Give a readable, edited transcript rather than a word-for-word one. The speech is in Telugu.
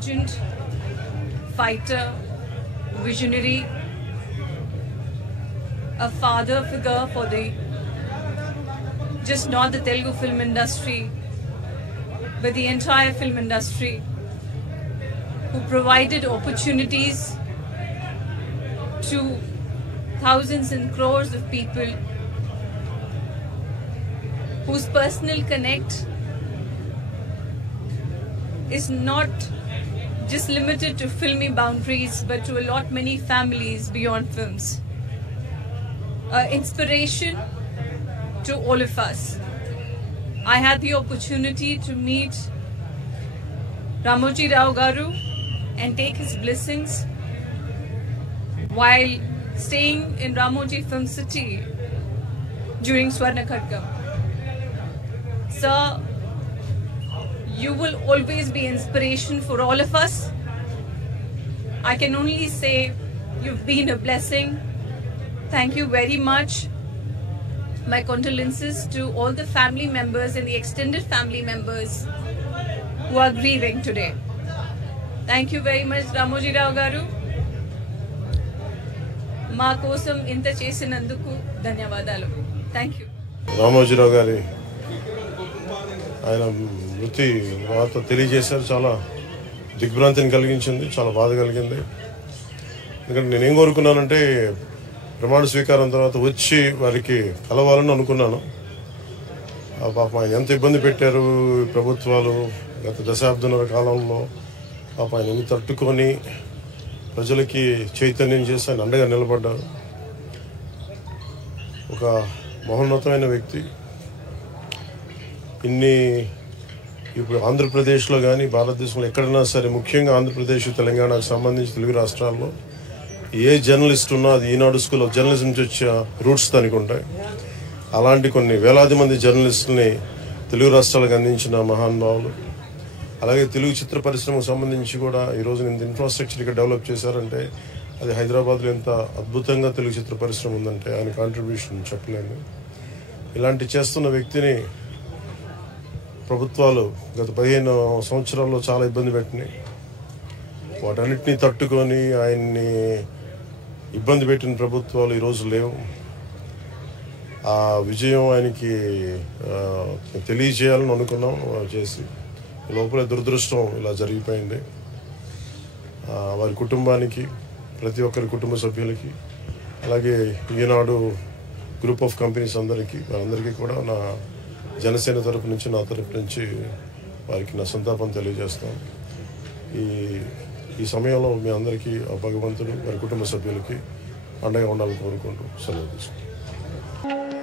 legend, fighter, visionary, a father figure for just not the Telugu film industry, but the entire film industry, who provided opportunities to thousands and crores of people, whose personal connect is not just limited to filmy boundaries, but to many families beyond films. Inspiration to all of us. I had the opportunity to meet Ramoji Rao Garu and take his blessings while staying in Ramoji Film City during Swarna Khargam. Sir, you will always be inspiration for all of us. I can only say you've been a blessing. Thank you very much. My condolences to all the family members and the extended family members who are grieving today. Thank you very much, Ramoji Rao Garu. మా కోసం ఇంత చేసినందుకు ధన్యవాదాలు. Thank you. రామోజీ రావు గారి ఆయన వృత్తి వార్త తెలియజేశారు. చాలా దిగ్భ్రాంతిని కలిగించింది, చాలా బాధ కలిగింది. ఎందుకంటే నేనేం కోరుకున్నానంటే ప్రమాణ స్వీకారం తర్వాత వచ్చి వారికి కలవాలని అనుకున్నాను. పాపం ఆయన ఎంత ఇబ్బంది పెట్టారు ప్రభుత్వాలు గత దశాబ్దన్నర కాలంలో. పాపం ఆయన ఎన్ని తట్టుకొని ప్రజలకి చైతన్యం చేసి ఆయన అండగా నిలబడ్డారు. ఒక మహోన్నతమైన వ్యక్తి. ఇప్పుడు ఆంధ్రప్రదేశ్లో కానీ భారతదేశంలో ఎక్కడైనా సరే, ముఖ్యంగా ఆంధ్రప్రదేశ్ తెలంగాణకు సంబంధించి తెలుగు రాష్ట్రాల్లో ఏ జర్నలిస్ట్ ఉన్నా అది ఈనాడు స్కూల్ ఆఫ్ జర్నలిజం నుంచి వచ్చే రూట్స్ దానికి ఉంటాయి. అలాంటి కొన్ని వేలాది మంది జర్నలిస్టుని తెలుగు రాష్ట్రాలకు అందించిన మహానుభావులు. అలాగే తెలుగు చిత్ర పరిశ్రమకు సంబంధించి కూడా ఈరోజు ఇంత ఇన్ఫ్రాస్ట్రక్చర్ ఇక్కడ డెవలప్ చేశారంటే అది హైదరాబాద్లో ఎంత అద్భుతంగా తెలుగు చిత్ర పరిశ్రమ ఉందంటే ఆయన కాంట్రిబ్యూషన్ చెప్పలేను. ఇలాంటి చేస్తున్న వ్యక్తిని ప్రభుత్వాలు గత 15 సంవత్సరాల్లో చాలా ఇబ్బంది పెట్టినాయి. వాటన్నిటినీ తట్టుకొని ఆయన్ని ఇబ్బంది పెట్టిన ప్రభుత్వాలు ఈరోజు లేవు. ఆ విజయం ఆయనకి తెలియజేయాలని అనుకున్నాం, చేసి లోపల దురదృష్టం ఇలా జరిగిపోయింది. వారి కుటుంబానికి, ప్రతి ఒక్కరి కుటుంబ సభ్యులకి, అలాగే ఈనాడు గ్రూప్ ఆఫ్ కంపెనీస్ వారందరికీ కూడా నా జనసేన తరపు నుంచి, నా తరపు నుంచి వారికి నా సంతాపం తెలియజేస్తాను. ఈ సమయంలో మీ అందరికీ భగవంతుడు వారి కుటుంబ సభ్యులకి అండగా ఉండాలని కోరుకుంటూ సెలవు తీసుకుంటాను.